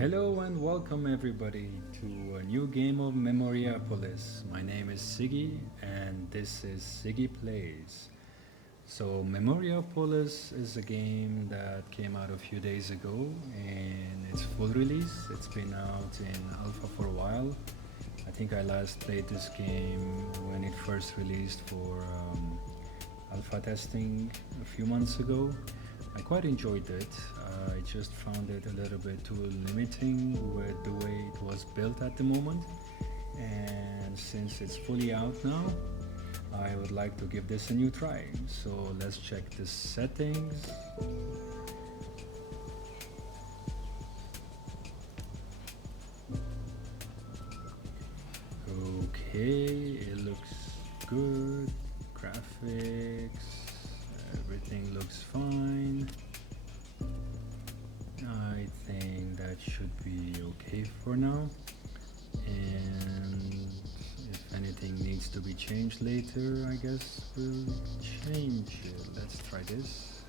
Hello and welcome everybody to a new game of Memoriapolis. My name is Siggy and this is Siggy Plays. So Memoriapolis is a game that came out a few days ago and it's full release. It's been out in alpha for a while. I think I last played this game when it first released for alpha testing a few months ago. I quite enjoyed it. I just found it a little bit too limiting with the way it was built at the moment. And since it's fully out now, I would like to give this a new try. So let's check the settings. Okay, it looks good. Graphics, everything looks fine. I think that should be okay for now. And if anything needs to be changed later, I guess we'll change it. Let's try this.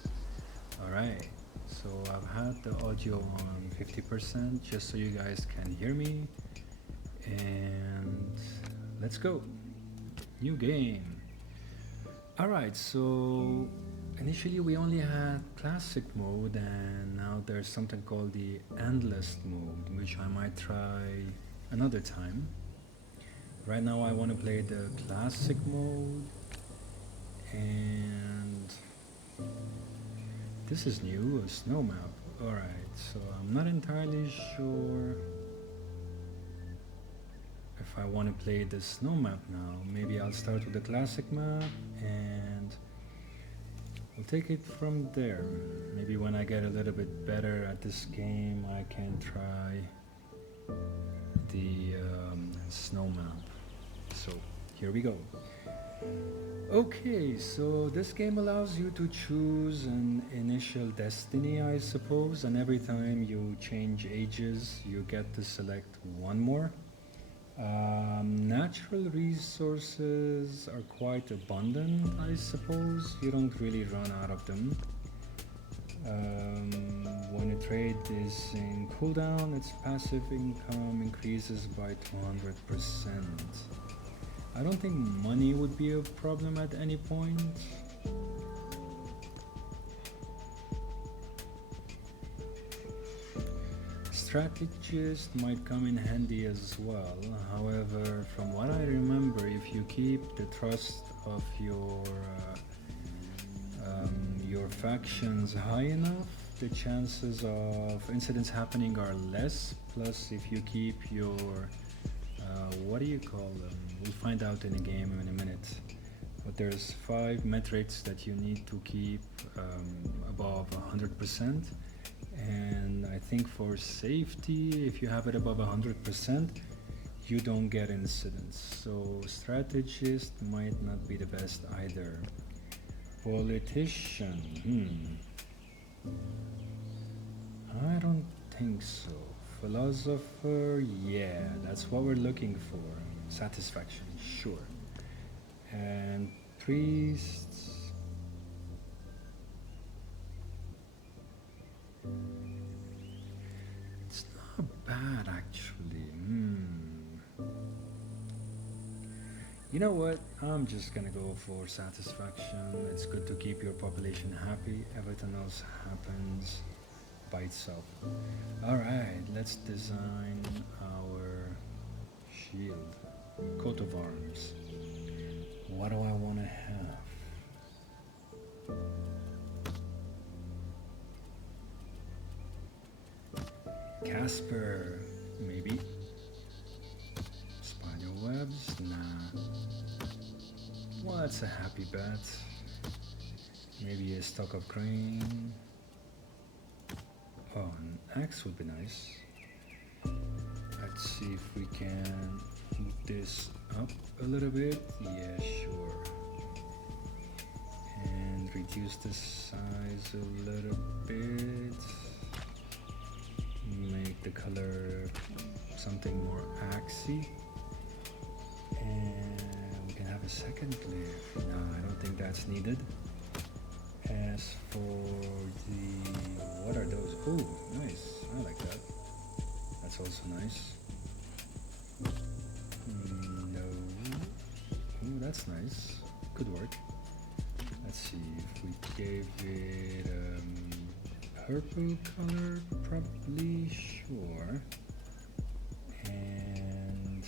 Alright, so I've had the audio on 50% just so you guys can hear me. And let's go. New game. Alright, so initially we only had classic mode and now there's something called the endless mode, which I might try another time. Right now I want to play the classic mode, and this is new, a snow map. Alright, so I'm not entirely sure if I want to play the snow map now. Maybe I'll start with the classic map and we'll take it from there. Maybe when I get a little bit better at this game, I can try the snow map. So here we go. Okay, so this game allows you to choose an initial destiny, I suppose, and every time you change ages, you get to select one more. Natural resources are quite abundant, I suppose. You don't really run out of them. When a trade is in cooldown, its passive income increases by 200%. I don't think money would be a problem at any point. Strategist might come in handy as well. However, from what I remember, if you keep the trust of your factions high enough, the chances of incidents happening are less. Plus, if you keep your what do you call them? We'll find out in a game in a minute. But there's 5 metrics that you need to keep above 100%. And I think for safety, if you have it above 100%, you don't get incidents. So strategist might not be the best either. Politician, I don't think so. Philosopher, yeah, that's what we're looking for. Satisfaction, sure. And priests, it's not bad actually. You know what? I'm just gonna go for satisfaction. It's good to keep your population happy. Everything else happens by itself. Alright, let's design our shield. Coat of arms. What do I want to have? Casper, maybe. Spider webs? Nah. What's a happy bet? Maybe a stock of grain. Oh, an axe would be nice. Let's see if we can move this up a little bit. Yeah, sure. And reduce the size a little bit. Make the color something more axy. And we can have a second layer. No, I don't think that's needed. As for the... what are those? Oh, nice. I like that. nice. No. Oh, that's nice. Could work. Let's see if we gave it purple color, probably, sure. And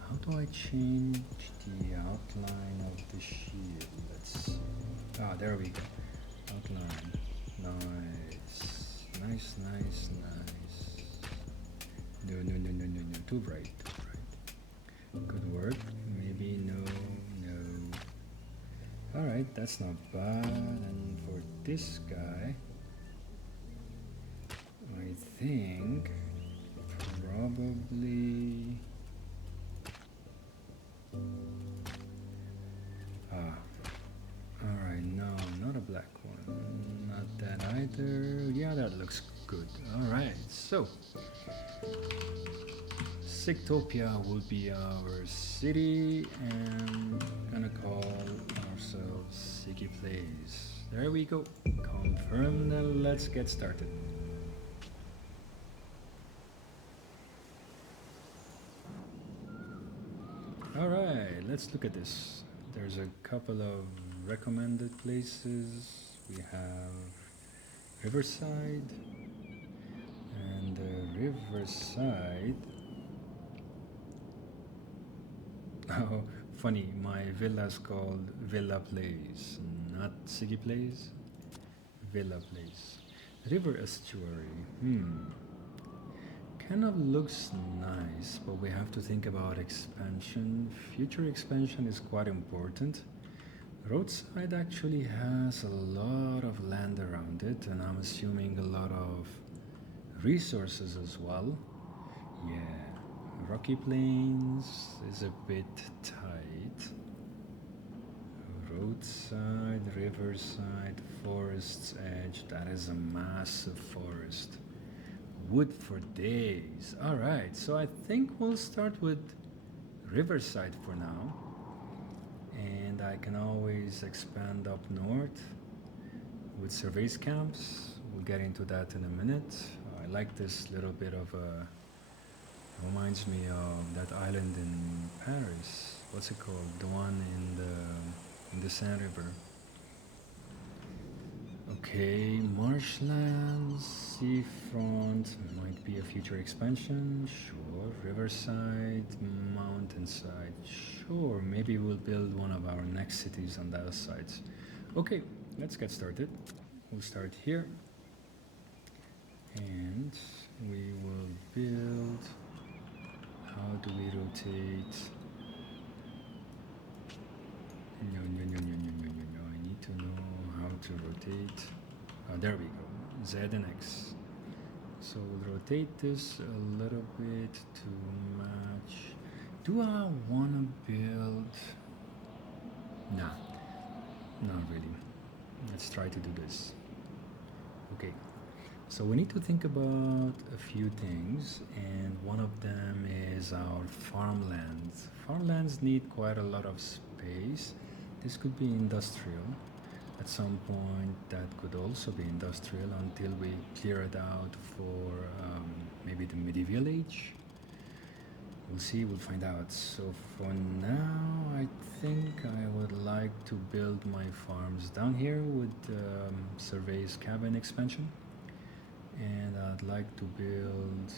how do I change the outline of the shield? Let's see. Ah, there we go. Outline. Nice. Nice, nice, nice. No, no, no, no, no, no. Too bright, too bright. Could work. Maybe no, no. Alright, that's not bad. And for this guy, I think probably alright, no, not a black one, not that either. Yeah, that looks good. Alright, so Sigtopia will be our city, and gonna call ourselves Siggy Plays. There we go. Confirm, then let's get started. Alright, let's look at this. There's a couple of recommended places. We have Riverside, and Riverside. Oh, funny, my villa's called Villa Place, not Siggy Place. Villa Place. River Estuary. Kind of looks nice, but we have to think about expansion. Future expansion is quite important. Roadside actually has a lot of land around it, and I'm assuming a lot of resources as well. Yeah, Rocky Plains is a bit tight. Roadside, Riverside, Forest's Edge, that is a massive forest. Wood for days. Alright, so I think we'll start with Riverside for now. And I can always expand up north with surveys camps. We'll get into that in a minute. I like this little bit of a... reminds me of that island in Paris. What's it called? The one in the Seine River. Okay, marshlands, seafront, might be a future expansion, sure. Riverside, mountainside, sure. Maybe we'll build one of our next cities on those sides. Okay, let's get started. We'll start here. And we will build... How do we rotate? No, no, no, no, no, no, no, no. I need to know how to rotate. Oh, there we go. Z and X. So we'll rotate this a little bit to match. Do I want to build? Nah, not really. Let's try to do this. Okay. So we need to think about a few things, and one of them is our farmlands. Farmlands need quite a lot of space. This could be industrial. At some point that could also be industrial until we clear it out for maybe the medieval age. We'll see, we'll find out. So for now, I think I would like to build my farms down here with Survey's cabin expansion. And I'd like to build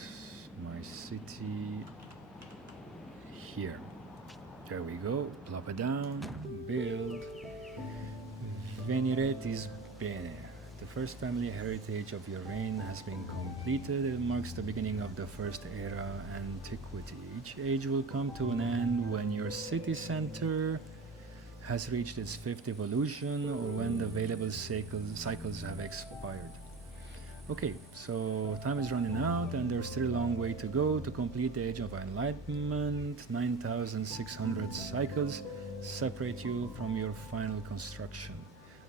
my city here. There we go, plop it down, build. Veniretis bene. The first family heritage of your reign has been completed. It marks the beginning of the first era, antiquity. Each age will come to an end when your city center has reached its fifth evolution or when the available cycles have expired. Okay, so time is running out and there's still a long way to go to complete the Age of Enlightenment. 9,600 cycles separate you from your final construction.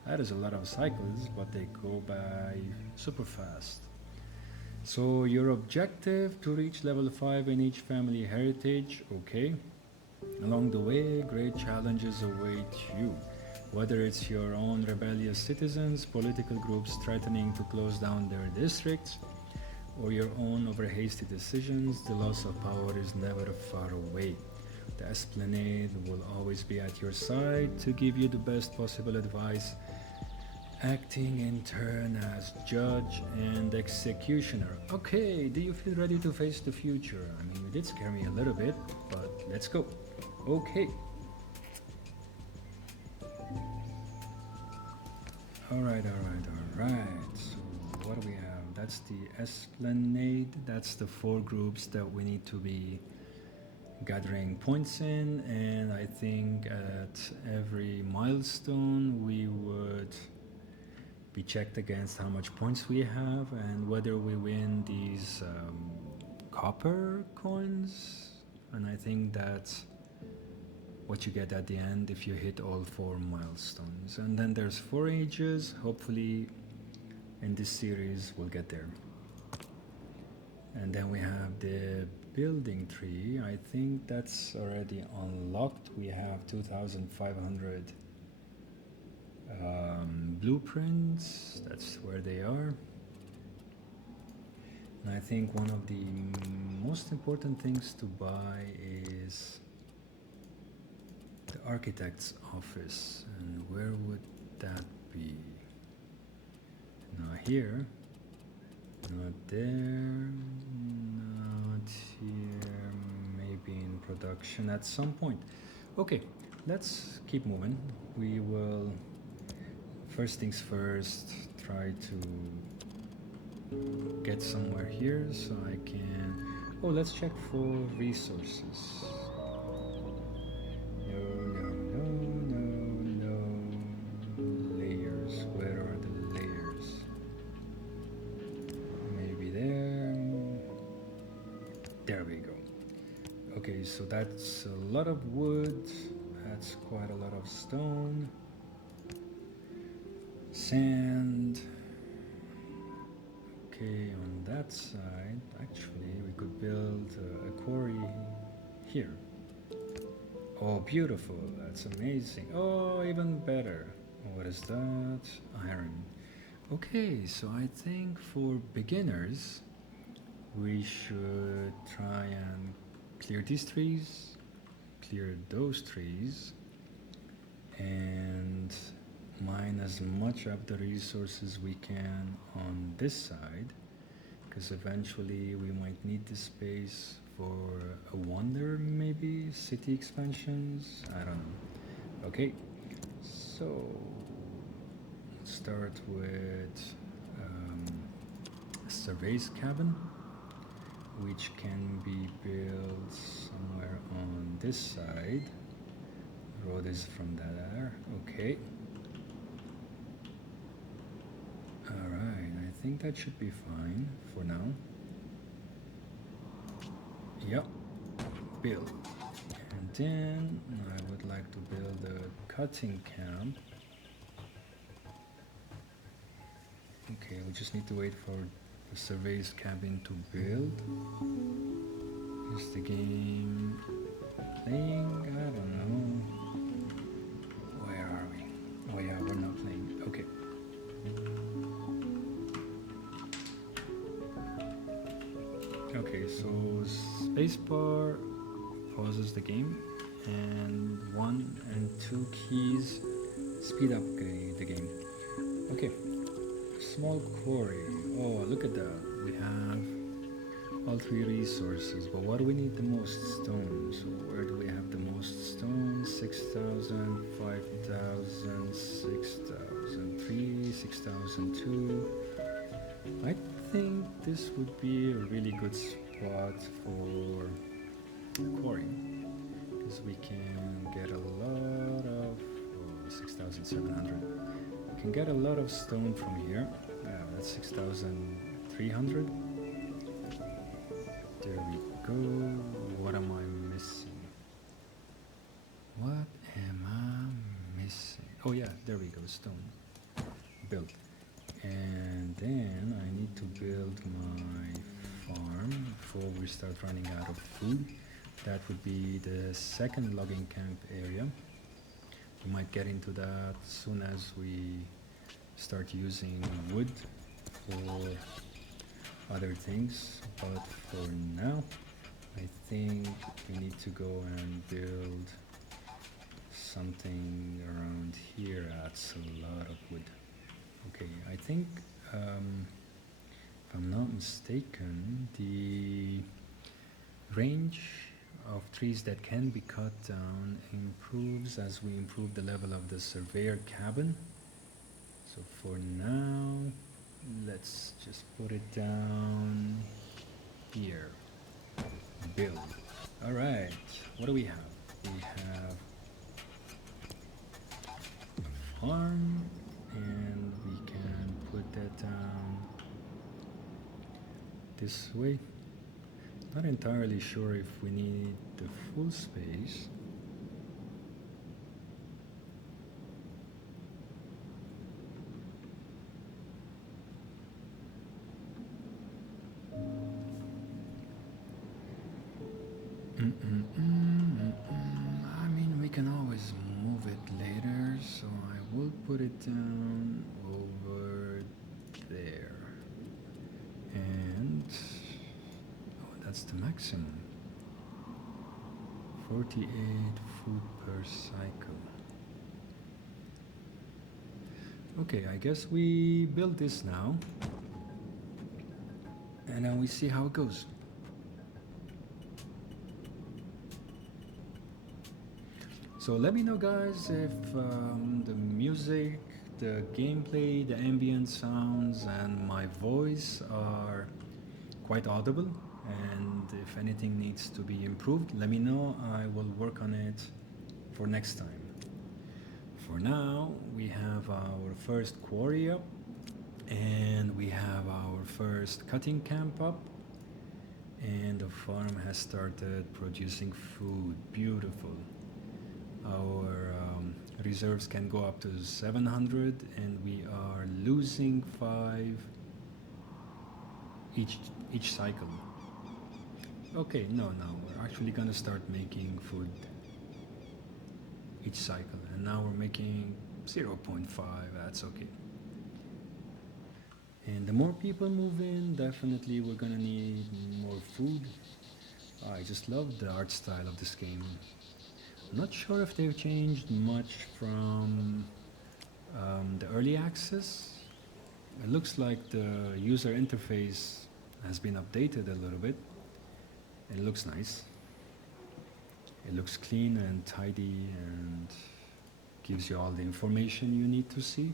That is a lot of cycles, but they go by super fast. So your objective to reach level 5 in each family heritage, okay. Along the way, great challenges await you. Whether it's your own rebellious citizens, political groups threatening to close down their districts, or your own over hasty decisions, the loss of power is never far away. The Esplanade will always be at your side to give you the best possible advice, acting in turn as judge and executioner. Okay, do you feel ready to face the future? I mean, you did scare me a little bit, but let's go. Okay. Alright. So, what do we have? That's the Esplanade. That's the 4 groups that we need to be gathering points in, and I think at every milestone we would be checked against how much points we have and whether we win these copper coins, and I think that's what you get at the end if you hit all 4 milestones. And then there's 4 ages. Hopefully in this series we'll get there. And then we have the building tree. I think that's already unlocked. We have 2,500 blueprints. That's where they are. And I think one of the most important things to buy is the architect's office. And where would that be? Not here, not there, not here, maybe in production at some point. Okay, let's keep moving. We will, first things first, try to get somewhere here so I can, oh, let's check for resources. No, layers, where are the layers? Maybe there we go. Okay, so that's a lot of wood, that's quite a lot of stone, sand. Okay, on that side, actually, we could build a quarry here. Oh, beautiful, that's amazing. Oh, even better. What is that? Iron. Okay, so I think for beginners, we should try and clear these trees, clear those trees, and mine as much of the resources we can on this side, because eventually we might need the space for a wonder, maybe city expansions, I don't know. Okay, so let's start with a survey's cabin, which can be built somewhere on this side. Road is from there. Okay. Alright, I think that should be fine for now. Yep, build. And then I would like to build a cutting camp. Okay, we just need to wait for the survey's cabin to build. Is the game playing? I don't know. Where are we? Oh yeah, we're not playing. Okay. Okay, so spacebar pauses the game, and 1 and 2 keys speed up the game. Okay, small quarry. Oh, look at that. We have all 3 resources, but what do we need the most? Stone. So where do we have the most stone? 6,000, 5,000, 6,000, 3, 6,002. I think this would be a really good spot for quarry, because we can get a lot of 6,700. We can get a lot of stone from here. Yeah, that's 6,300. There we go. What am I missing? What am I missing? Oh yeah, there we go, stone. Built. And then I need to build my farm before we start running out of food. That would be the second logging camp area. We might get into that soon as we start using wood for other things, but for now I think we need to go and build something around here. That's a lot of wood. Okay, I think if I'm not mistaken, the range of trees that can be cut down improves as we improve the level of the surveyor cabin. So for now, let's just put it down here. Build. Alright, what do we have? We have a farm, and we can put that down this way. Not entirely sure if we need the full space. I mean, we can always move it later, so I will put it down over there. And oh, that's the maximum. 48 food per cycle. Okay, I guess we build this now, and then we see how it goes. So let me know, guys, if the music, the gameplay, the ambient sounds, and my voice are quite audible, and if anything needs to be improved, let me know. I will work on it for next time. For now, we have our first quarry up, and we have our first cutting camp up, and the farm has started producing food. Beautiful. Our reserves can go up to 700, and we are losing 5 each cycle. Okay, no, we're actually gonna start making food each cycle, and now we're making 0.5. That's okay. And the more people move in, definitely we're gonna need more food. I just love the art style of this game. I'm not sure if they've changed much from the early access. It looks like the user interface has been updated a little bit. It looks nice. It looks clean and tidy and gives you all the information you need to see.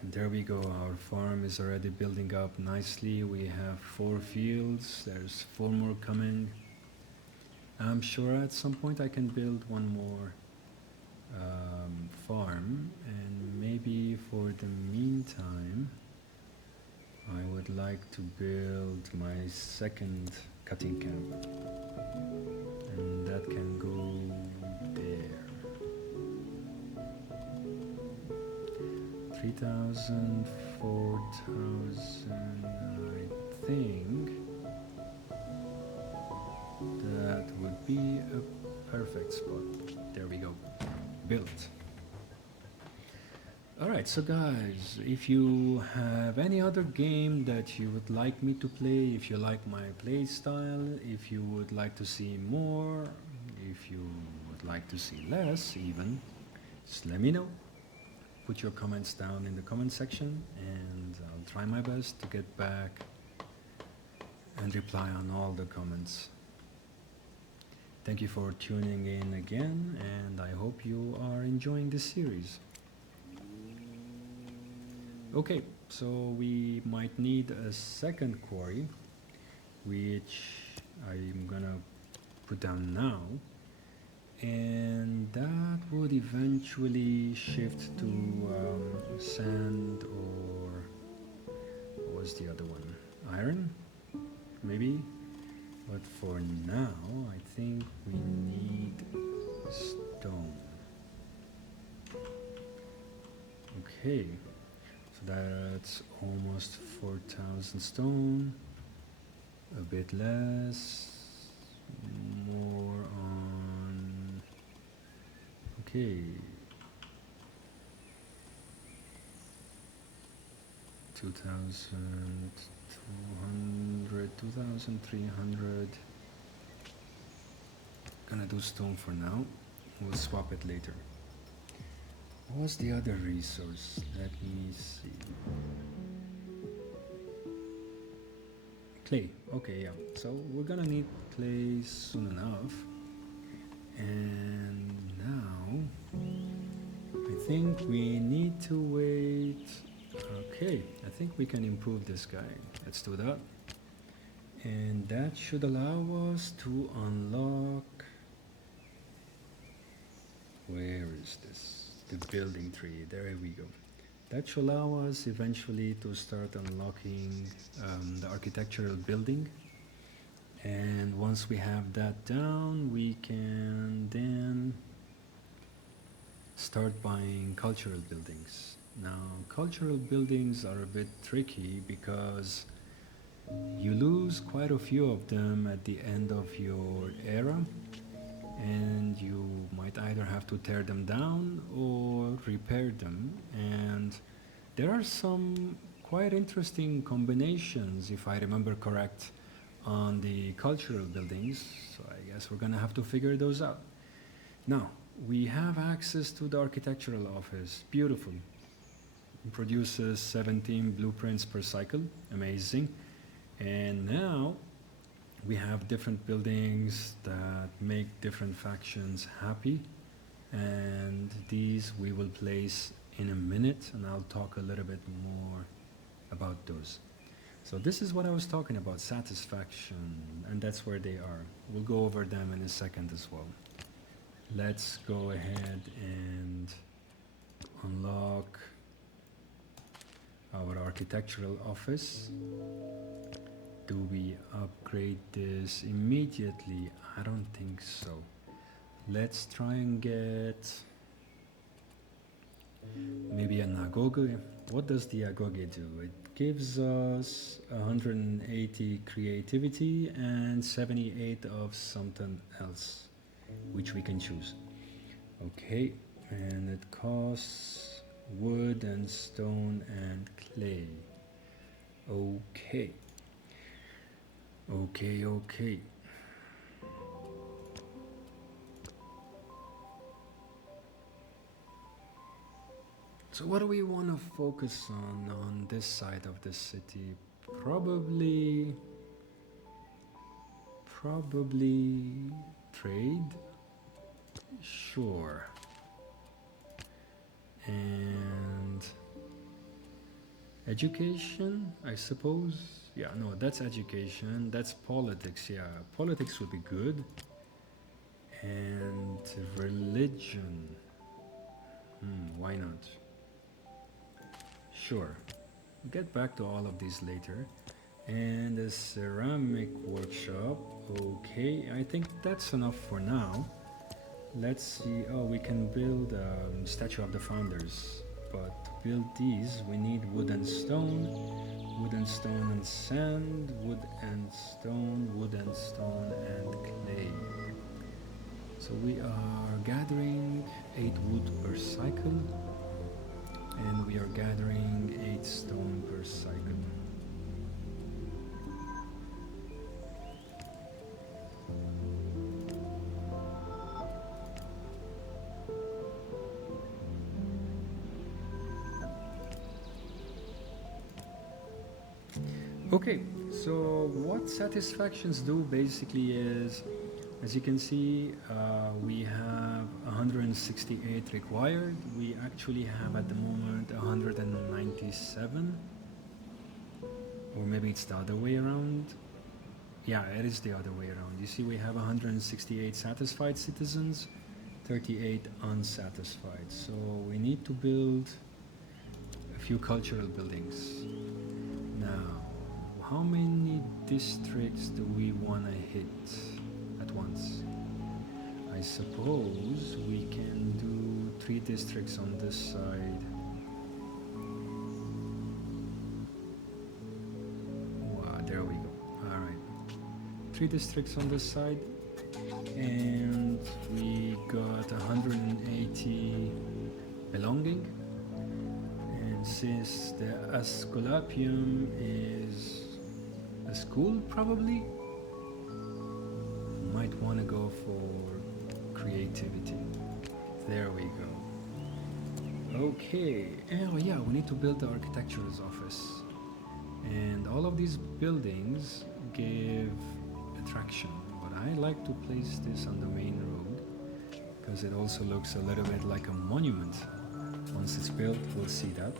And there we go, our farm is already building up nicely. We have 4 fields, there's 4 more coming. I'm sure at some point I can build one more farm, and maybe for the meantime I would like to build my second cutting camp, and that can go there. 3,000, 4,000, I think that would be a perfect spot. There we go. Built. Alright, so guys, if you have any other game that you would like me to play, if you like my play style, if you would like to see more, if you would like to see less even, just let me know. Put your comments down in the comment section, and I'll try my best to get back and reply on all the comments. Thank you for tuning in again, and I hope you are enjoying this series. Okay, so we might need a second quarry, which I'm gonna put down now, and that would eventually shift to sand, or what was the other one? Iron, maybe? But for now, I think we need stone. Okay, so that's almost 4,000 stone, a bit less, more on, okay. 2,200, 2,300. Gonna do stone for now. We'll swap it later. What was the other resource? Let me see. Clay. Okay, yeah. So we're gonna need clay soon enough. And now I think we need to wait. Okay, I think we can improve this guy. Let's do that. And that should allow us to unlock. Where is this? The building tree. There we go. That should allow us eventually to start unlocking the architectural building. And once we have that down, we can then start buying cultural buildings. Now, cultural buildings are a bit tricky because you lose quite a few of them at the end of your era, and you might either have to tear them down or repair them. And there are some quite interesting combinations, if I remember correct, on the cultural buildings. So I guess we're gonna have to figure those out. Now, we have access to the architectural office. Beautiful. It produces 17 blueprints per cycle. Amazing. And now we have different buildings that make different factions happy, and these we will place in a minute, and I'll talk a little bit more about those. So this is what I was talking about, satisfaction, and that's where they are. We'll go over them in a second as well. Let's go ahead and unlock our architectural office. Do we upgrade this immediately? I don't think so. Let's try and get maybe an agoge. What does the agoge do? It gives us 180 creativity and 78 of something else, which we can choose. Okay, and it costs wood and stone and clay. Okay. Okay. So what do we want to focus on this side of the city? Probably trade. Sure. And education, I suppose. Yeah, no, that's education. That's politics. Yeah, politics would be good. And religion. Why not? Sure. We'll get back to all of these later. And a ceramic workshop. Okay, I think that's enough for now. Let's see. Oh, we can build a statue of the founders. But to build these, we need wood and stone. Wood and stone and sand, wood and stone and clay. So we are gathering 8 wood per cycle, and we are gathering 8 stone per cycle. Okay, so what satisfactions do basically is, as you can see, we have 168 required. We actually have at the moment 197, or maybe it's the other way around. Yeah, it is the other way around. You see, we have 168 satisfied citizens, 38 unsatisfied. So we need to build a few cultural buildings. Now, how many districts do we want to hit at once? I suppose we can do 3 districts on this side. Wow, there we go. All right. 3 districts on this side. And we got 180 belonging. And since the Asclepium is a school, probably might want to go for creativity. There we go. Okay. Oh yeah, we need to build the architecture's office. And all of these buildings give attraction. But I like to place this on the main road because it also looks a little bit like a monument. Once it's built, we'll see that.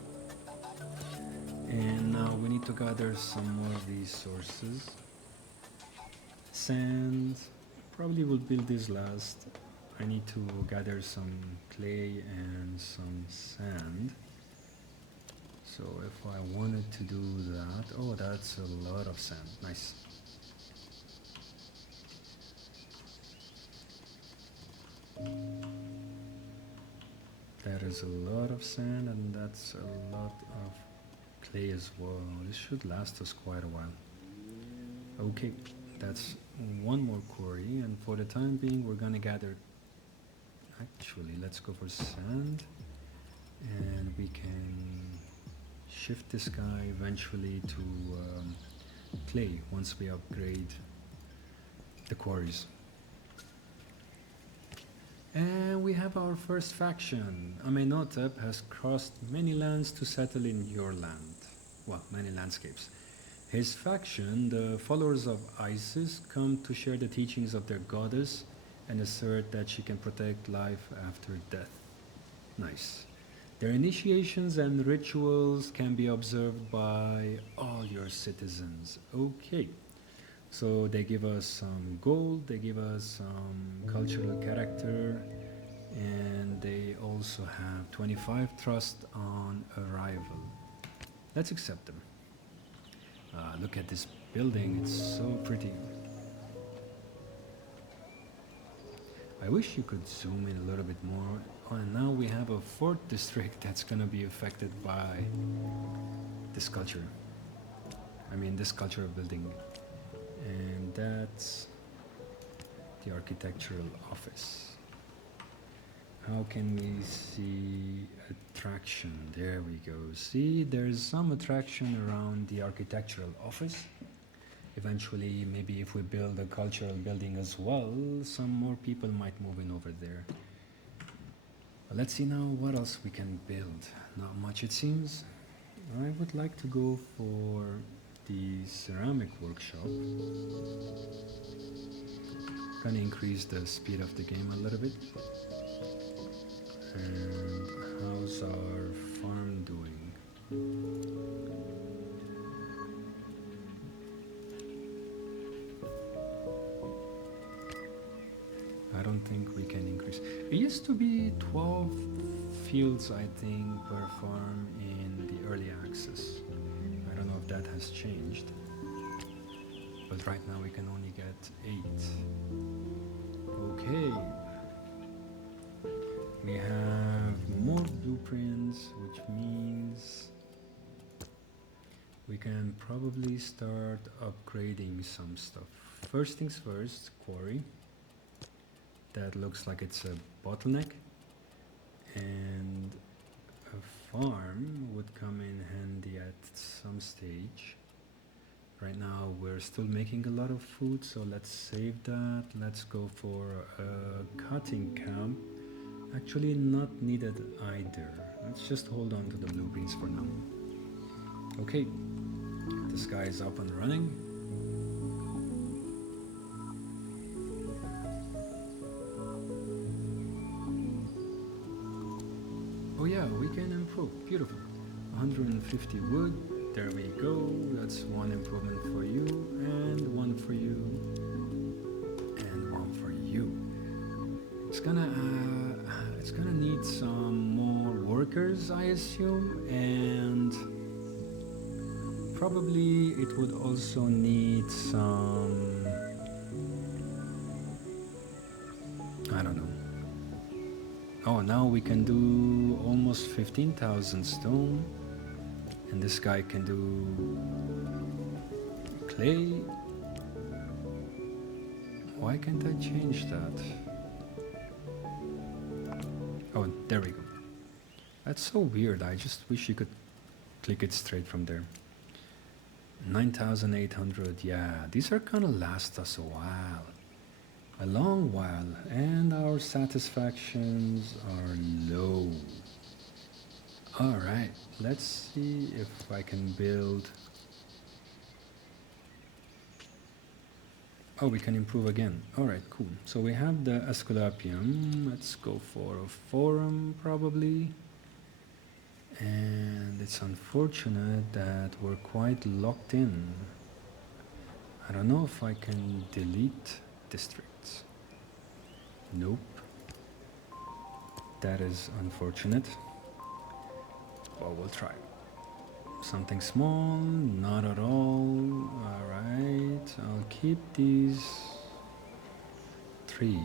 And now we need to gather some more resources. Sand. Probably will build this last. I need to gather some clay and some sand. So if I wanted to do that, oh, that's a lot of sand. Nice. That is a lot of sand, and that's a lot of clay as well. This should last us quite a while. Okay, that's one more quarry, and for the time being we're gonna gather, actually let's go for sand, and we can shift this guy eventually to clay once we upgrade the quarries. And we have our first faction. Amenhotep has crossed many lands to settle in your land. Well, many landscapes. His faction, the followers of Isis, come to share the teachings of their goddess and assert that she can protect life after death. Nice. Their initiations and rituals can be observed by all your citizens. Okay. So they give us some gold, they give us some cultural character, and they also have 25 trust on arrival. Let's accept them. Look at this building, it's so pretty. I wish you could zoom in a little bit more. Oh, and now we have a fourth district that's gonna be affected by this culture. This cultural building. And that's the architectural office. How can we see attraction? There we go. See, there's some attraction around the architectural office. Eventually, maybe if we build a cultural building as well, some more people might move in over there. But let's see now what else we can build. Not much, it seems. I would like to go for the ceramic workshop. Gonna increase the speed of the game a little bit. And how's our farm doing? I don't think we can increase. It used to be 12 fields, I think, per farm in the early access. I don't know if that has changed. But right now we can only get 8. Okay. We have more blueprints, which means we can probably start upgrading some stuff. First things first, quarry. That looks like it's a bottleneck. And a farm would come in handy at some stage. Right now we're still making a lot of food, so let's save that. Let's go for a cutting camp. Actually not needed either. Let's just hold on to the blueprints for now. Okay, this guy is up and running. Oh yeah, we can improve. Beautiful. 150 wood. There we go. That's one improvement for you, and one for you, and one for you. It's gonna need some more workers, I assume, and probably it would also need some, I don't know. Oh, now we can do almost 15,000 stone, and this guy can do clay. Why can't I change that? Oh, there we go. That's so weird. I just wish you could click it straight from there. 9,800. Yeah, these are gonna last us a while, a long while, and our satisfactions are low. All right, let's see if I can build. Oh, we can improve again. All right, cool. So we have the Asclepium. Let's go for a forum probably. And it's unfortunate that we're quite locked in. I don't know if I can delete districts. Nope. That is unfortunate. Well, we'll try. Something small, not at all. Alright, I'll keep these 3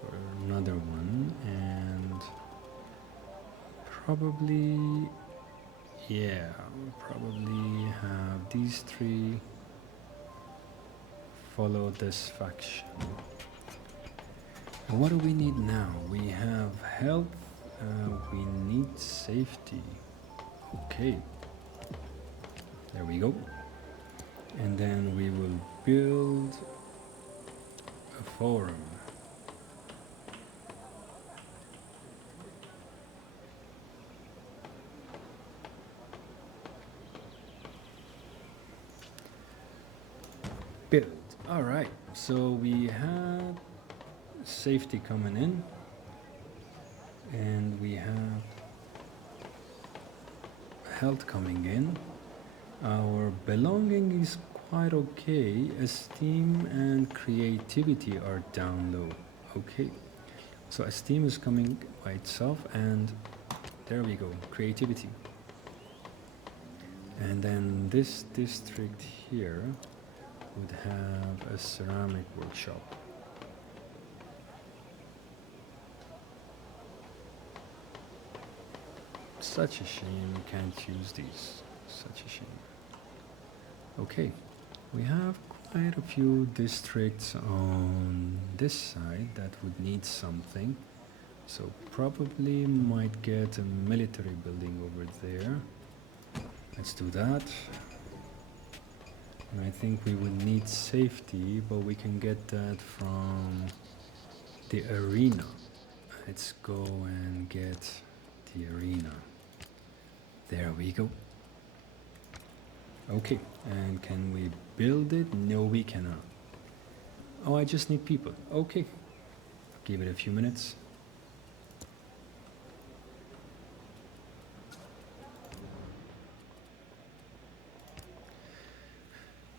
for another one, and probably, yeah, we'll probably have these 3 follow this faction. And what do we need now? We have health, we need safety. Okay. There we go. And then we will build a forum. Build. All right. So we have safety coming in, and we have health coming in. Our belonging is quite okay. Esteem and creativity are down low. Okay, so esteem is coming by itself, and there we go, creativity. And then this district here would have a ceramic workshop. Such a shame we can't use these. Such a shame. Okay, we have quite a few districts on this side that would need something. So probably might get a military building over there. Let's do that. And I think we would need safety, but we can get that from the arena. Let's go and get the arena. There we go. Okay, and can we build it? No, we cannot. Oh, I just need people. Okay, give it a few minutes.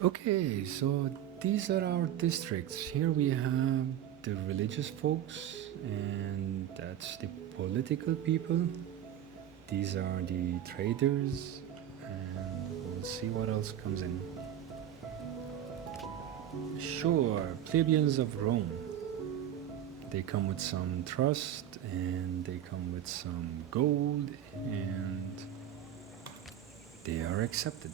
Okay, so these are our districts. Here we have the religious folks, and that's the political people. These are the traders, and we'll see what else comes in. Sure, plebeians of Rome. They come with some trust, and they come with some gold, and they are accepted.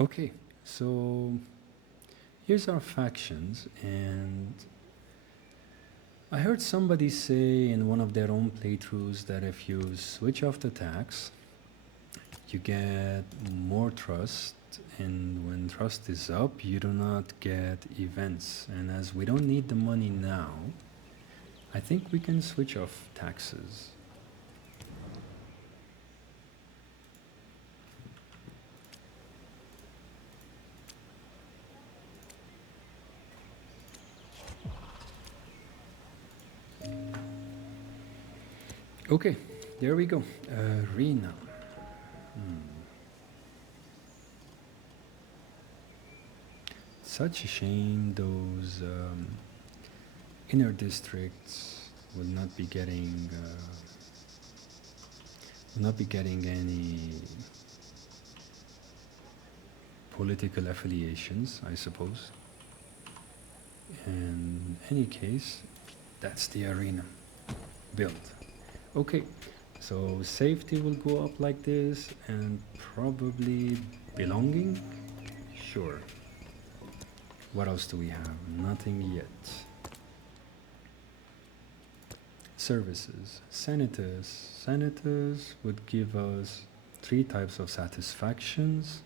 Okay, so here's our factions, and I heard somebody say in one of their own playthroughs that if you switch off the tax, you get more trust, and when trust is up, you do not get events. And as we don't need the money now, I think we can switch off taxes. Okay, there we go. Arena. Such a shame those inner districts will not be getting any political affiliations, I suppose. In any case, that's the arena built. Okay, So safety will go up like this, and probably belonging? Sure. What else do we have? Nothing yet. Services. Senators. Senators would give us 3 types of satisfactions.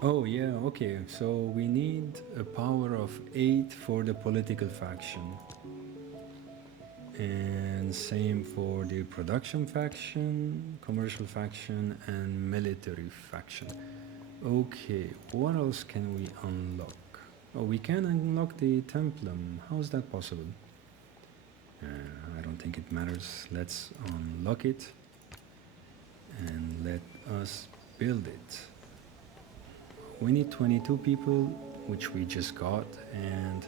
Oh yeah, okay. So we need a power of 8 for the political faction. And same for the production faction, commercial faction, and military faction. Okay, what else can we unlock? Oh, we can unlock the templum. How is that possible? I don't think it matters. Let's unlock it and let us build it. We need 22 people, which we just got, and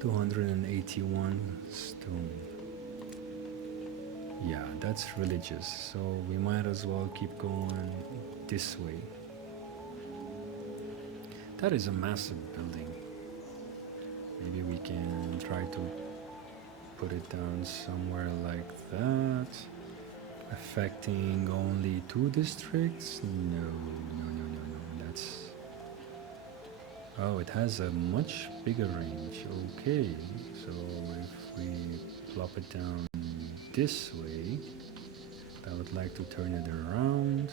281 stone. Yeah, that's religious, so we might as well keep going this way. That is a massive building. Maybe we can try to put it down somewhere like that, affecting only 2 districts. No, that's... Oh, it has a much bigger range. Okay, so if we plop it down this way, I would like to turn it around,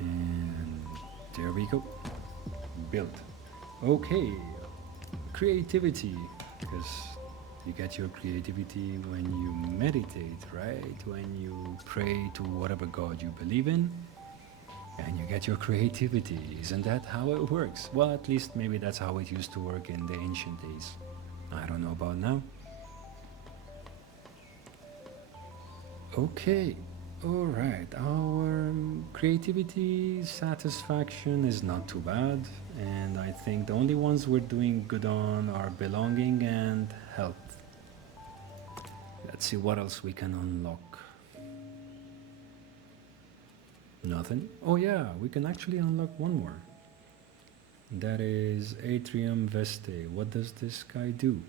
and there we go. Built. Okay, creativity, because you get your creativity when you meditate, right? When you pray to whatever God you believe in, and you get your creativity. Isn't that how it works? Well, at least maybe that's how it used to work in the ancient days. I don't know about now. Okay, all right. Our creativity satisfaction is not too bad, and I think the only ones we're doing good on are belonging and health. Let's see what else we can unlock. Nothing? Oh yeah, we can actually unlock one more. That is Atrium Vestae. What does this guy do?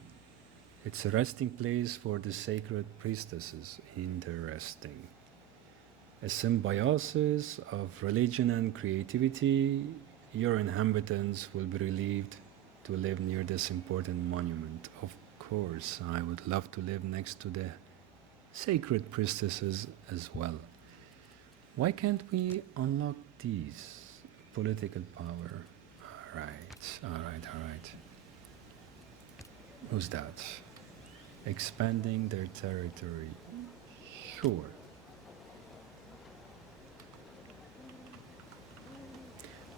It's a resting place for the sacred priestesses. Interesting. A symbiosis of religion and creativity. Your inhabitants will be relieved to live near this important monument. Of course, I would love to live next to the sacred priestesses as well. Why can't we unlock these? Political power. Alright. Who's that? Expanding their territory. Sure.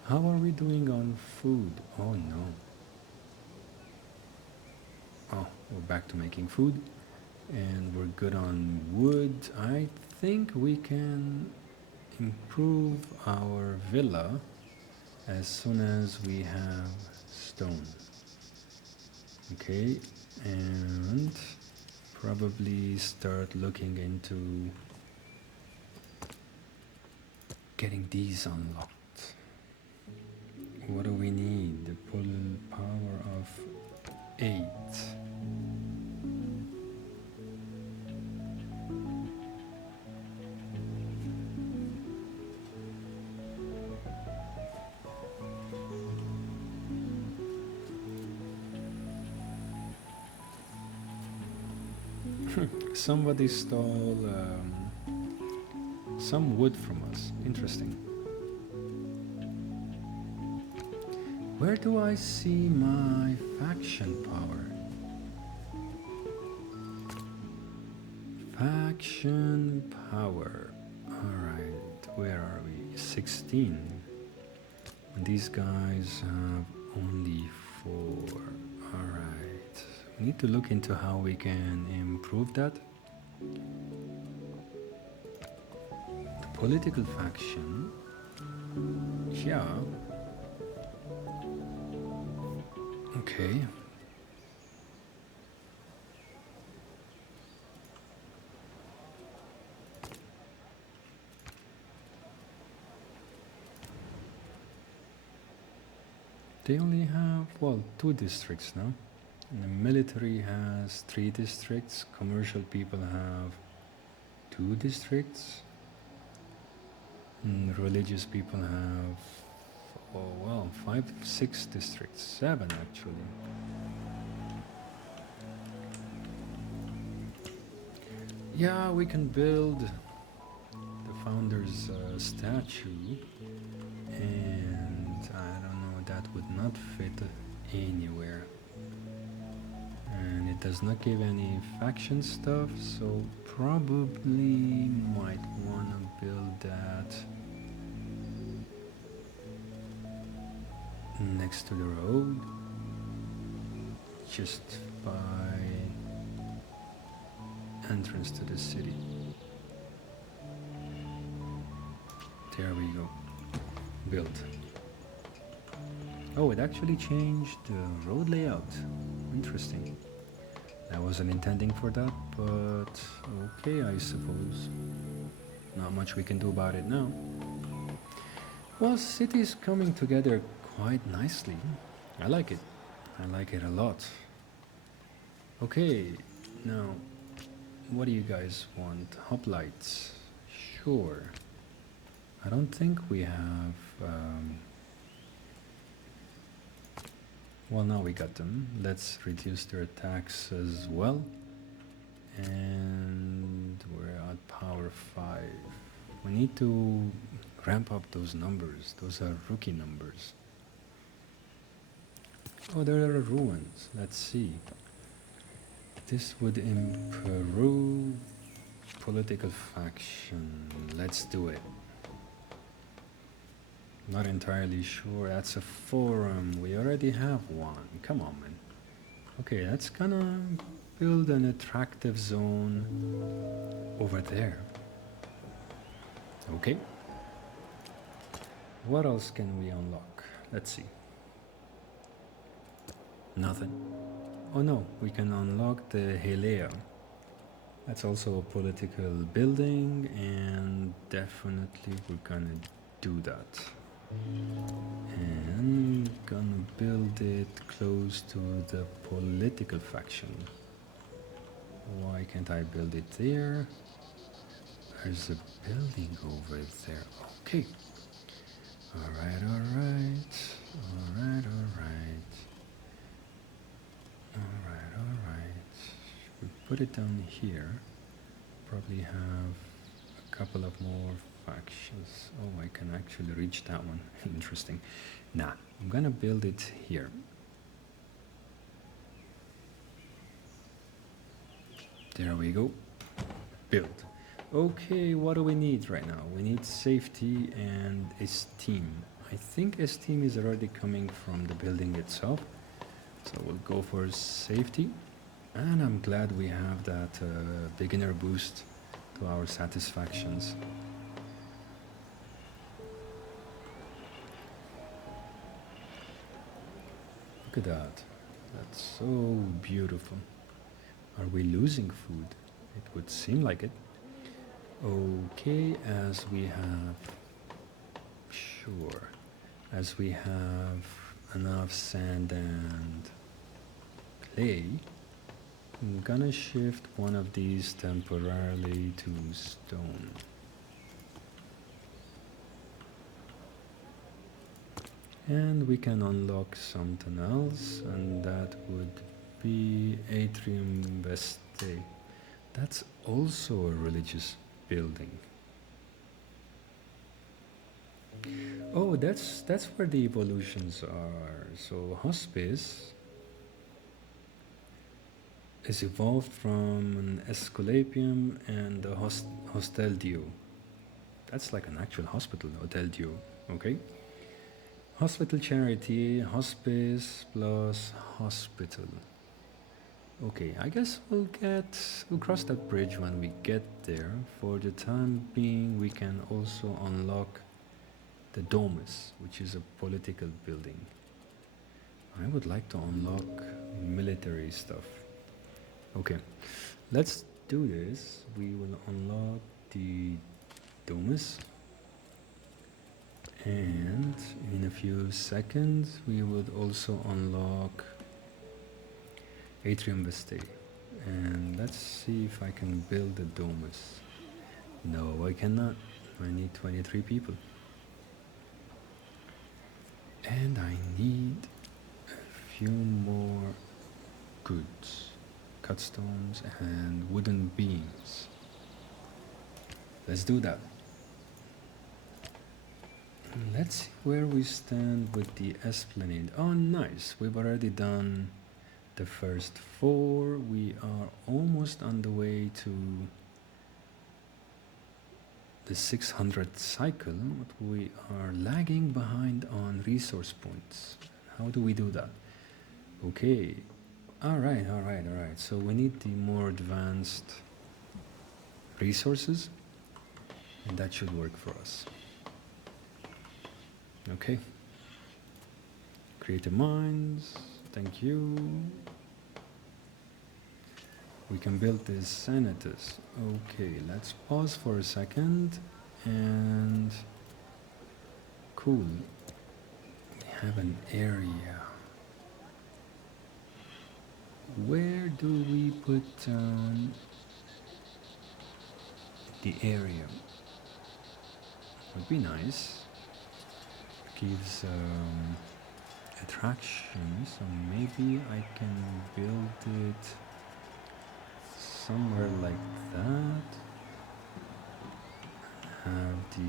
How are we doing on food? Oh no. Oh, we're back to making food. And we're good on wood. I think we can improve our villa as soon as we have stone. Okay, and probably start looking into getting these unlocked. What do we need? The pull power of 8. Somebody stole some wood from us. Interesting. Where do I see my faction power? Faction power. Alright, where are we? 16. And these guys have only 4. Alright. We need to look into how we can improve that. The political faction. Yeah. Okay. They only have, well, 2 districts now. And the military has 3 districts. Commercial people have 2 districts. And religious people have, oh well, 5, 6 districts. 7 actually. Yeah, we can build the founder's statue, and I don't know, that would not fit anywhere. And it does not give any faction stuff, so probably might wanna build that next to the road, just by entrance to the city. There we go. Build. Oh, it actually changed the road layout. Interesting. I wasn't intending for that, but okay, I suppose. Not much we can do about it now. Well, city's coming together quite nicely. I like it. I like it a lot. Okay, now, what do you guys want? Hoplites? Sure. I don't think we have... well, now we got them. Let's reduce their attacks as well. And we're at power 5. We need to ramp up those numbers. Those are rookie numbers. Oh, there are ruins. Let's see. This would improve political faction. Let's do it. Not entirely sure. That's a forum. We already have one. Come on, man. Okay, that's gonna build an attractive zone over there. Okay. What else can we unlock? Let's see. Nothing. Oh no, we can unlock the Helea. That's also a political building, and definitely we're gonna do that. And gonna build it close to the political faction. Why can't I build it there? There's a building over there. Okay. Alright, alright. Alright, alright. Alright, alright. We put it down here. Probably have a couple of more factions. Oh, I can actually reach that one. Interesting. Nah, I'm gonna build it here. There we go. Build. Okay, what do we need right now? We need safety and esteem. I think esteem is already coming from the building itself. So we'll go for safety. And I'm glad we have that beginner boost to our satisfactions. Look at that. That's so beautiful. Are we losing food? It would seem like it. Okay, as we have... Sure. As we have enough sand and clay, I'm gonna shift one of these temporarily to stone. And we can unlock something else, and that would be Atrium Veste. That's also a religious building. Oh, that's where the evolutions are. So hospice is evolved from an Esculapium and a Hostel Dio. That's like an actual hospital, Hotel Dio, okay? Hospital charity, hospice plus hospital. Okay, I guess we'll cross that bridge when we get there. For the time being, we can also unlock the Domus, which is a political building. I would like to unlock military stuff. Okay, let's do this. We will unlock the Domus. And in a few seconds we would also unlock Atrium Vestae. And let's see if I can build a domus. No, I cannot. I need 23 people. And I need a few more goods, cut stones and wooden beams. Let's do that. Let's see where we stand with the Esplanade. Oh, nice. We've already done the first 4. We are almost on the way to the 600th cycle, but we are lagging behind on resource points. How do we do that? Okay. All right. So we need the more advanced resources, and that should work for us. Okay. Creative mines, thank you. We can build this Senatus. Okay, let's pause for a second. And cool. We have an area. Where do we put down the area? Would be nice. Gives attraction, so maybe I can build it somewhere like that. Have the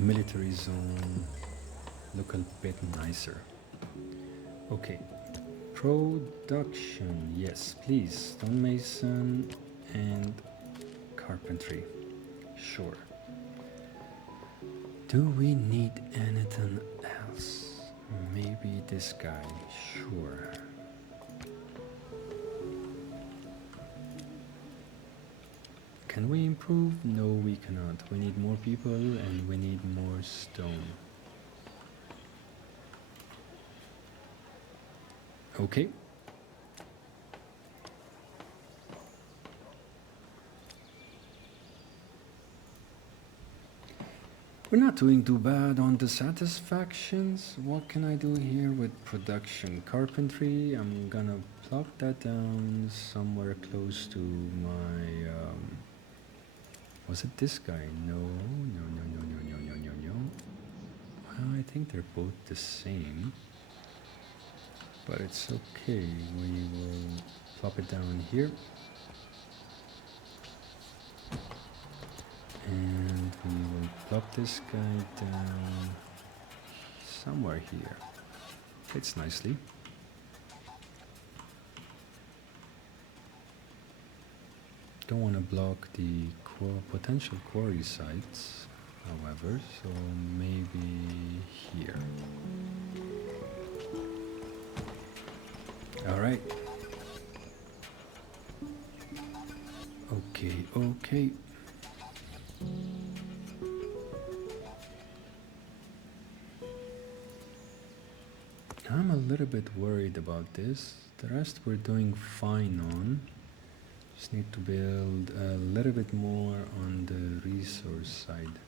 military zone look a bit nicer. Okay, production, yes, please, stonemason and carpentry, sure. Do we need anything else? Maybe this guy, sure. Can we improve? No, we cannot. We need more people and we need more stone. Okay. We're not doing too bad on the satisfactions. What can I do here with production? Carpentry, I'm gonna plop that down somewhere close to my... was it this guy? No. Well, I think they're both the same. But it's okay. We will plop it down here. And we will plop this guy down somewhere here. Fits nicely. Don't want to block the potential quarry sites, however, so maybe here. Alright. Okay. I'm a little bit worried about this. The rest we're doing fine on. Just need to build a little bit more on the resource side.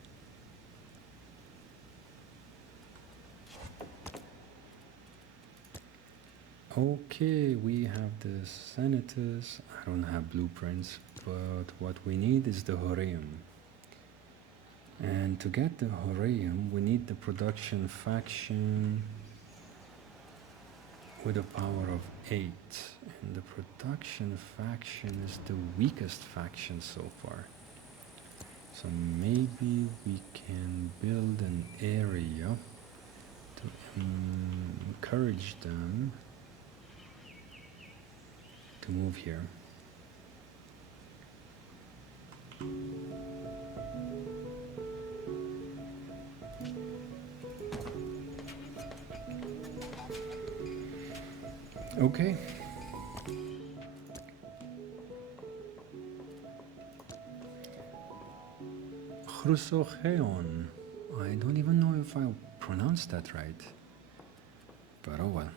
Okay, we have the Senatus. I don't have blueprints, but what we need is the Horeum. And to get the Horeum, we need the production faction with a power of 8. And the production faction is the weakest faction so far. So maybe we can build an area to encourage them to move here. Okay. Chrusocheon. I don't even know if I pronounced that right. But oh well.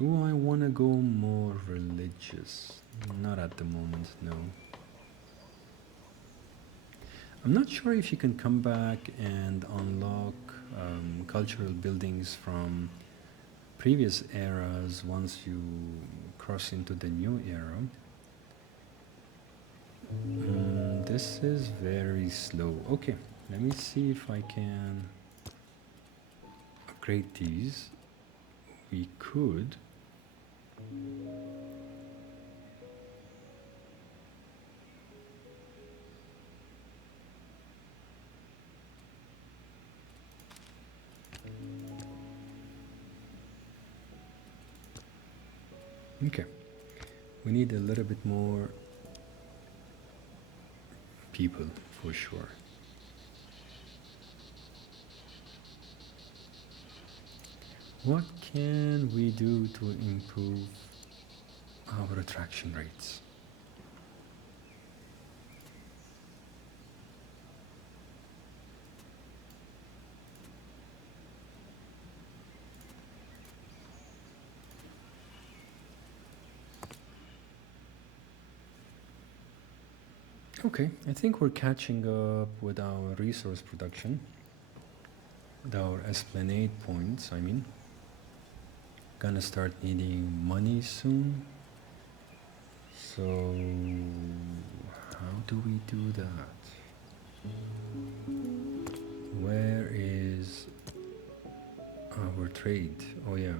Do I want to go more religious? Not at the moment, no. I'm not sure if you can come back and unlock cultural buildings from previous eras once you cross into the new era. This is very slow. Okay, let me see if I can upgrade these. We could. Okay, we need a little bit more people for sure. What can we do to improve our attraction rates? Okay, I think we're catching up with our resource production, with our esplanade points, I mean. Gonna start needing money soon. So, how do we do that? Where is our trade? Oh yeah,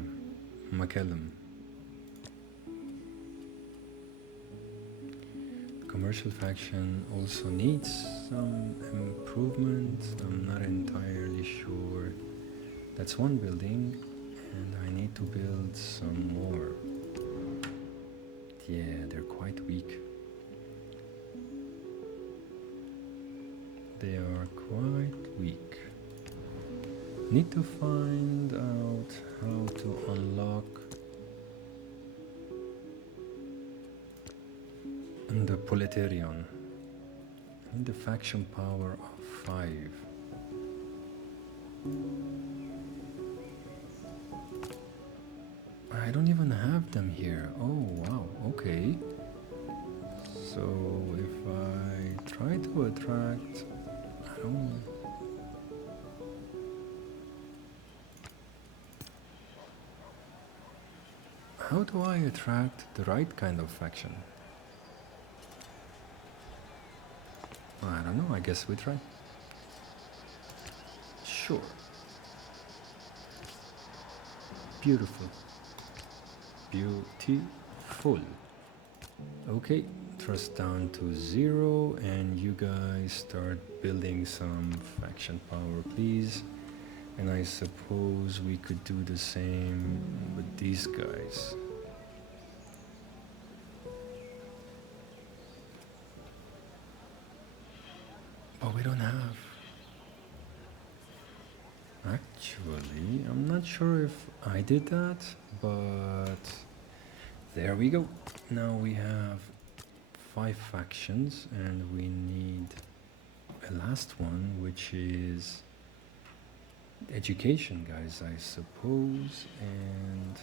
McCallum. Commercial faction also needs some improvement. I'm not entirely sure. That's one building, and I need to build some more. Yeah, they're quite weak. They are quite weak. Need to find out how to unlock the Proletarian. And the faction power of 5. I don't even have them here. Oh wow, okay. So if I try to attract, I don't. How do I attract the right kind of faction? I don't know, I guess we try. Sure. Beautiful. Beautiful. Okay, trust down to 0, and you guys start building some faction power, please. And I suppose we could do the same with these guys. But we don't have. Actually, I'm not sure if I did that, but there we go. Now we have 5 factions, and we need a last one, which is education, guys, I suppose. And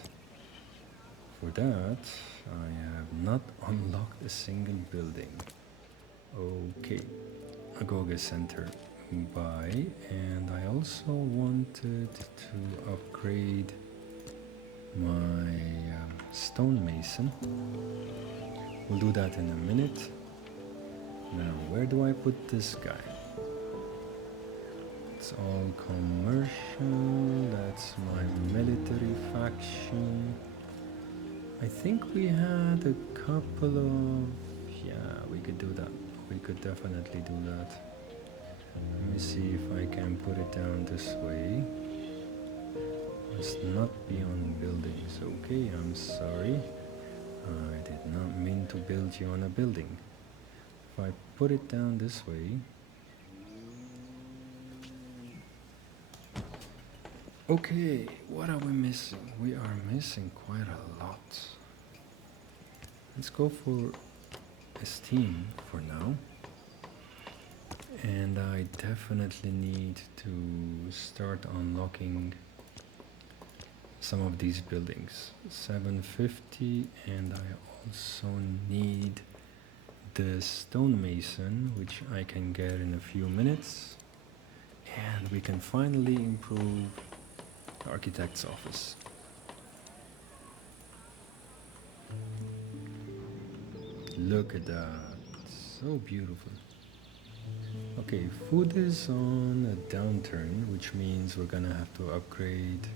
for that, I have not unlocked a single building. Okay, Agoga Center. Buy, and I also wanted to upgrade my stonemason. We'll do that in a minute. Now, where do I put this guy? It's all commercial. That's my military faction. I think we had a couple of... Yeah, we could do that. We could definitely do that. Let me see if I can put it down this way. Must not be on buildings. Okay, I'm sorry. I did not mean to build you on a building. If I put it down this way... Okay, what are we missing? We are missing quite a lot. Let's go for esteem for now. And I definitely need to start unlocking some of these buildings. 750, and I also need the stonemason, which I can get in a few minutes, and we can finally improve the architect's office. Look at that, so beautiful. Okay, food is on a downturn, which means we're gonna have to upgrade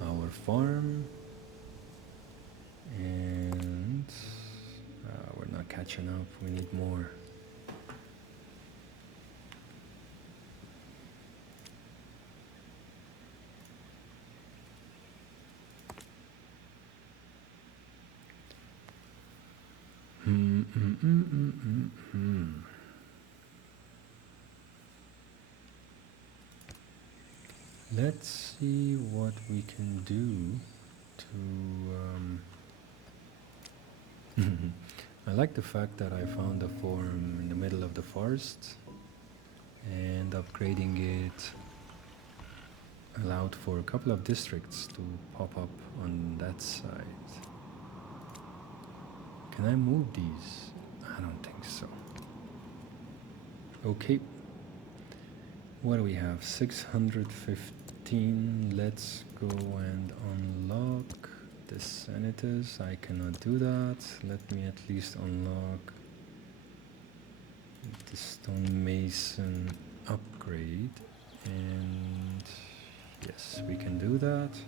our farm, and we're not catching up, we need more. Let's see what we can do to... I like the fact that I found a farm in the middle of the forest, and upgrading it allowed for a couple of districts to pop up on that side. Can I move these? I don't think so. Okay. What do we have? 615. Let's go and unlock the senators. I cannot do that. Let me at least unlock the stonemason upgrade. And yes, we can do that.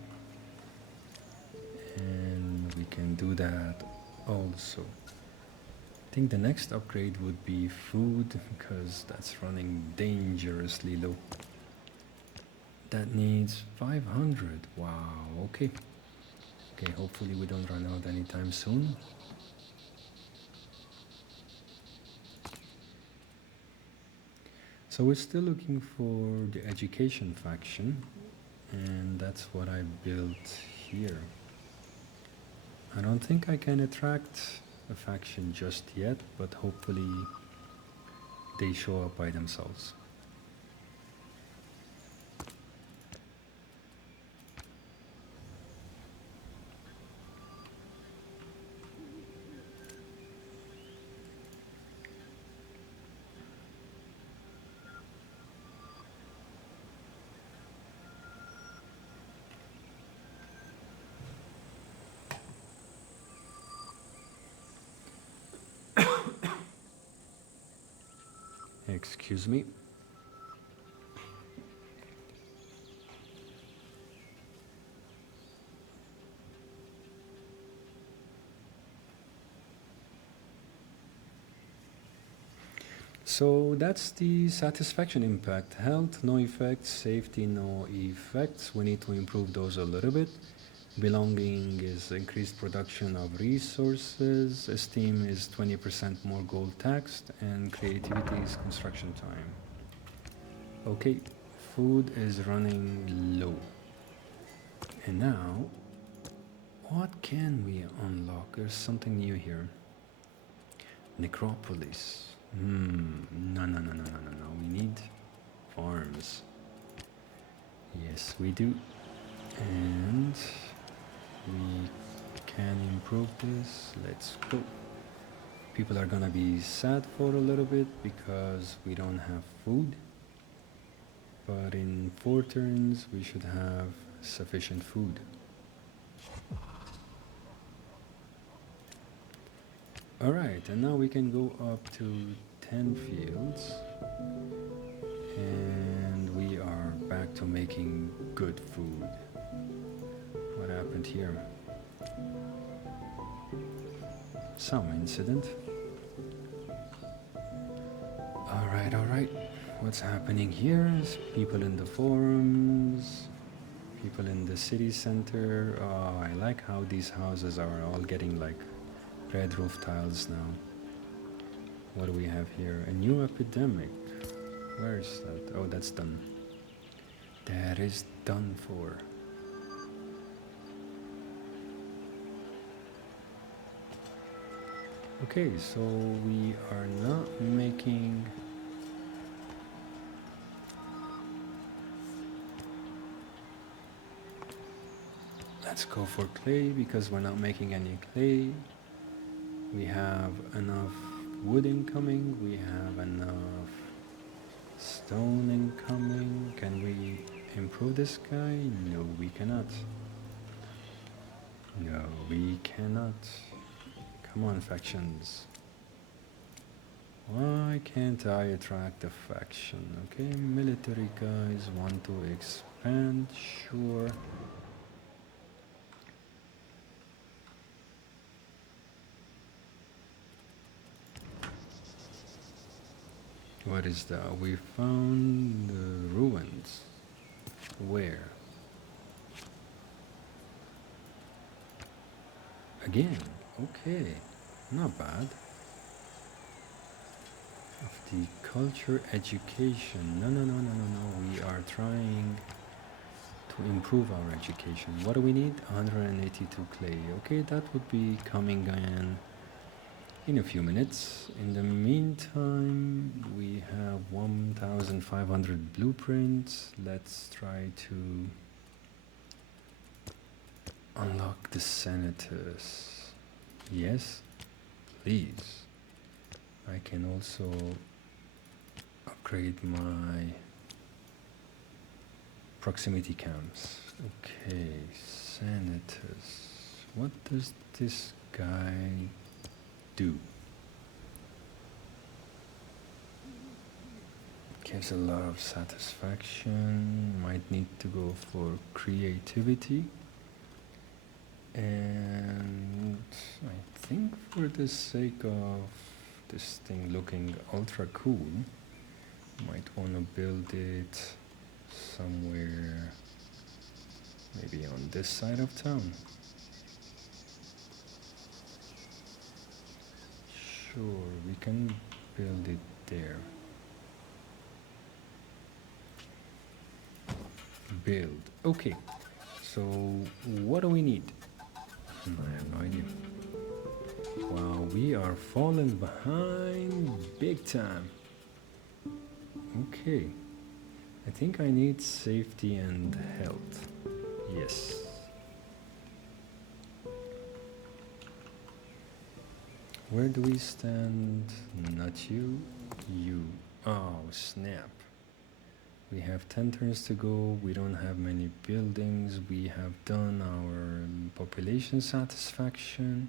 And we can do that also. I think the next upgrade would be food, because that's running dangerously low. That needs 500. Wow, okay. Okay, hopefully we don't run out anytime soon. So we're still looking for the education faction, and that's what I built here. I don't think I can attract a faction just yet, but hopefully they show up by themselves. Excuse me. So that's the satisfaction impact. Health, no effects. Safety, no effects. We need to improve those a little bit. Belonging is increased production of resources. Esteem is 20% more gold taxed. And creativity is construction time. Okay, food is running low. And now, what can we unlock? There's something new here. Necropolis. No. We need farms. Yes, we do. And we can improve this. Let's go. People are gonna be sad for a little bit because we don't have food. But in 4 turns, we should have sufficient food. Alright, and now we can go up to 10 fields. And we are back to making good food. What happened here? Some incident. Alright. What's happening here is people in the forums, people in the city center. Oh, I like how these houses are all getting like red roof tiles now. What do we have here? A new epidemic. Where is that? Oh, that's done. That is done for. Okay, so we are not making... Let's go for clay because we're not making any clay. We have enough wood incoming. We have enough stone incoming. Can we improve this guy? No, we cannot. No, we cannot. Come on, factions. Why can't I attract a faction? Okay, military guys want to expand, sure. What is that? We found the ruins. Where? Again, okay, not bad. Of the culture education. No, no, no, no, no, no. We are trying to improve our education. What do we need? 182 clay. Okay, that would be coming in a few minutes. In the meantime, we have 1,500 blueprints. Let's try to unlock the senators. Yes, please. I can also upgrade my proximity camps. Okay, senators. What does this guy do? Gives a lot of satisfaction. Might need to go for creativity. And I think for the sake of this thing looking ultra cool, might want to build it somewhere, maybe on this side of town. Sure, we can build it there. Build. Okay, so what do we need? I have no idea. Wow, we are falling behind big time. Okay, I think I need safety and health. Yes. Where do we stand? Not you, you. Oh, snap. We have 10 turns to go. We don't have many buildings. We have done our population satisfaction.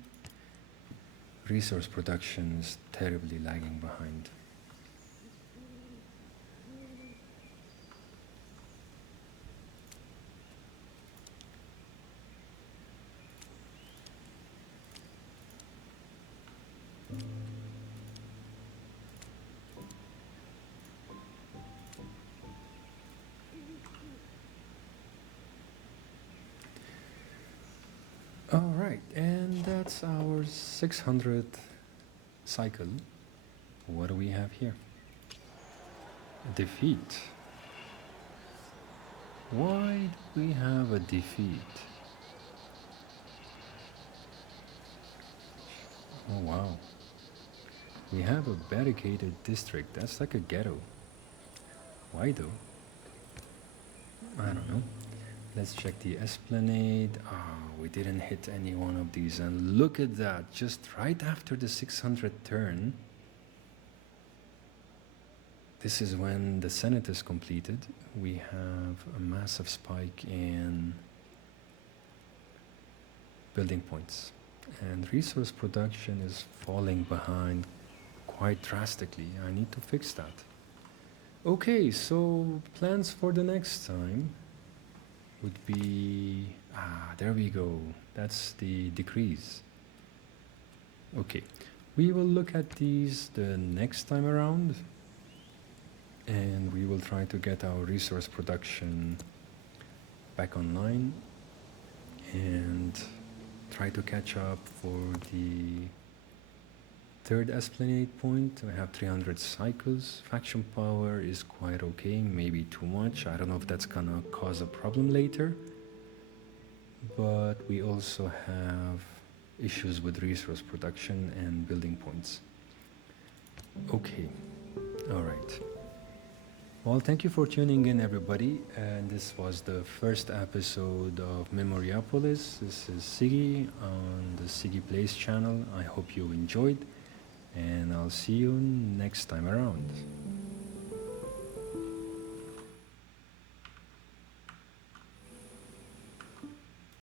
Resource production is terribly lagging behind. All right, and that's our 600th cycle. What do we have here? Defeat. Why do we have a defeat? Oh wow. We have a barricaded district. That's like a ghetto. Why though? I don't know. Let's check the esplanade. Oh, we didn't hit any one of these. And look at that, just right after the 600th turn. This is when the Senate is completed. We have a massive spike in building points. And resource production is falling behind quite drastically. I need to fix that. Okay, so plans for the next time would be, there we go. That's the decrease. Okay, we will look at these the next time around, and we will try to get our resource production back online and try to catch up for the third esplanade point. I have 300 cycles. Faction power is quite okay, maybe too much. I don't know if that's gonna cause a problem later. But we also have issues with resource production and building points. Okay, all right. Well, thank you for tuning in, everybody. And this was the first episode of Memoriapolis. This is Siggy on the Siggy Plays channel. I hope you enjoyed, and I'll see you next time around.